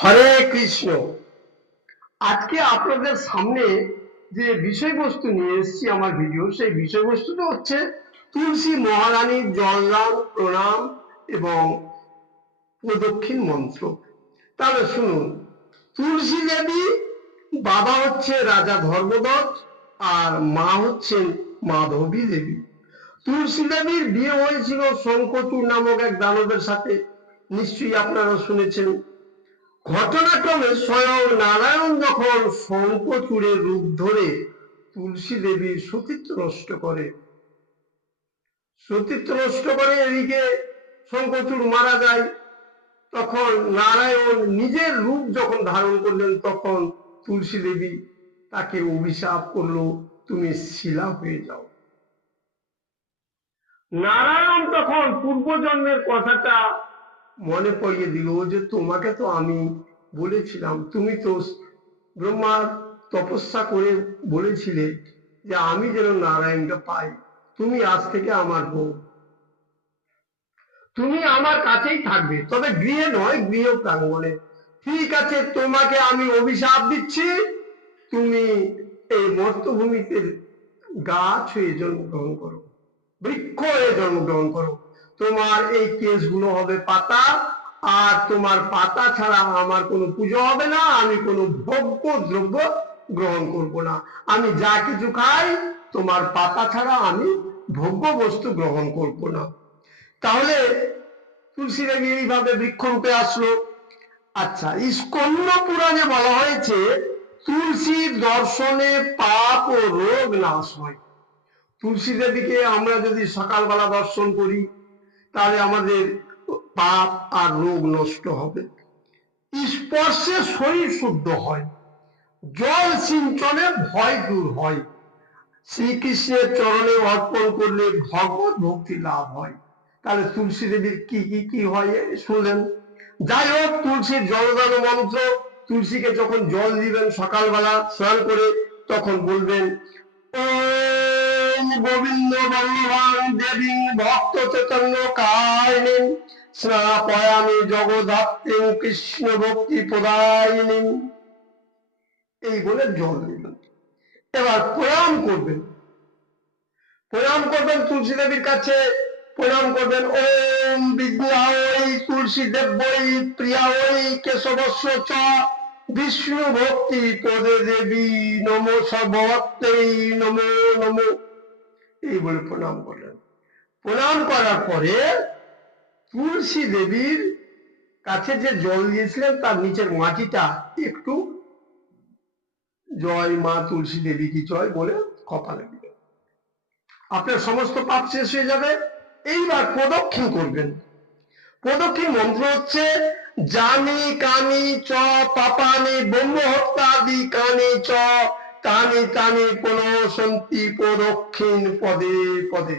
হরে কৃষ্ণ। আজকে আপনাদের সামনে যে বিষয়বস্তু নিয়ে এসেছি আমার ভিডিও, সেই বিষয়বস্তুটা হচ্ছে তুলসী মহারানীর জলদান, প্রণাম এবং প্রদক্ষিণ মন্ত্র। তাহলে শুনুন, তুলসী দেবী বাবা হচ্ছে রাজা ধর্মদত্ত আর মা হচ্ছেন মাধবী দেবী। তুলসী দেবীর বিয়ে হয়েছিল শঙ্খচূড় নামক এক দানবের সাথে, নিশ্চয়ই আপনারা শুনেছেন। ঘটনাক্রমে স্বয়ং নারায়ণ যখন শঙ্খচূড়ের রূপ ধরে তুলসী দেবীর সতীত্ব নষ্ট করে এদিকে শঙ্খচূড় মারা যায়। তখন নারায়ণ নিজের রূপ যখন ধারণ করলেন, তখন তুলসী দেবী তাকে অভিশাপ করলো, তুমি শিলা হয়ে যাও। নারায়ণ তখন পূর্বজন্মের কথাটা মনে পড়িয়ে দিল, যে তোমাকে তো আমি বলেছিলাম, তুমি তো ব্রহ্মার তপস্যা করে বলেছিলে যে আমি যেন নারায়ণকে পাই, তুমি আজ থেকে আমার বউ, তুমি আমার কাছেই থাকবে, তবে গৃহে নয়, গৃহ প্রাঙ্গণে। ঠিক আছে, তোমাকে আমি অভিশাপ দিচ্ছি, তুমি এই মর্তভূমিতে গাছ হয়ে জন্মগ্রহণ করো, বৃক্ষ হয়ে জন্মগ্রহণ করো। তোমার এই কেশগুলো হবে পাতা, আর তোমার পাতা ছাড়া আমার কোনো পুজো হবে না, আমি কোনো ভোগ্য দ্রব্য গ্রহণ করব না। আমি যা কিছু খাই তোমার পাতা ছাড়া আমি ভোগ্য বস্তু গ্রহণ করব না। তাহলে তুলসী দেবী এইভাবে বৃক্ষরূপে আসলো। আচ্ছা, স্কন্দ পুরাণে বলা হয়েছে তুলসীর দর্শনে পাপ ও রোগ নাশ হয়। তুলসী দেবীকে আমরা যদি সকালবেলা দর্শন করি, তাহলে আমাদের পাপ আর রোগ নষ্ট হবে। স্পর্শে শরীর শুদ্ধ হয়, জল সিঞ্চনে ভয় দূর হয়, শ্রীকৃষ্ণের চরণে অর্পণ করলে ভগবত ভক্তি লাভ হয়। তাহলে তুলসী দেবীর কি হয় শুনলেন। যাই হোক, তুলসীর জলদান মন্ত্র, তুলসীকে যখন জল দিবেন সকালবেলা স্নান করে, তখন বলবেন ওম গোবিন্দ বল্লভাং দেবী ভক্ত চৈতন্য কায়িনী স্নাপয়ামি জগদ্ধাত্রী কৃষ্ণ ভক্তি প্রদায়িনী। এই বলে জল দিবেন। এবার প্রণাম করবেন তুলসী দেবীর কাছে, প্রণাম করবেন ওম বিদ্যায় তুলসী দেব্যই প্রিয়ায় কেশবস্য চ বিষ্ণু ভক্তি পদে দেবী নমো সর্বত্রেই নমো নমো। এই বলে প্রণাম করলেন। প্রণাম করার পরে তুলসী দেবীর কাছে যে জল দিয়েছিলেন তার নিচের মাটিটা একটু জয় মা তুলসী দেবী কি জয় বলে কপালে দিলেন, আপনার সমস্ত পাপ শেষ হয়ে যাবে। এইবার প্রদক্ষিণ করবেন। প্রদক্ষিণ মন্ত্র হচ্ছে জানি কানি চ পাপানি ব্রহ্মহত্যাদি কানি চ তানি তানি পুনঃসন্তি প্রদক্ষিণ পদে পদে।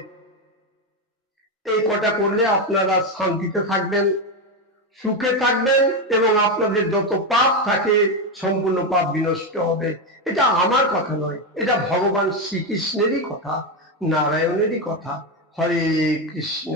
এই কটা করলে আপনারা শান্তিতে থাকবেন, সুখে থাকবেন, এবং আপনাদের যত পাপ থাকে সম্পূর্ণ পাপ বিনষ্ট হবে। এটা আমার কথা নয়, এটা ভগবান শ্রীকৃষ্ণেরই কথা, নারায়ণেরই কথা। হরে কৃষ্ণ।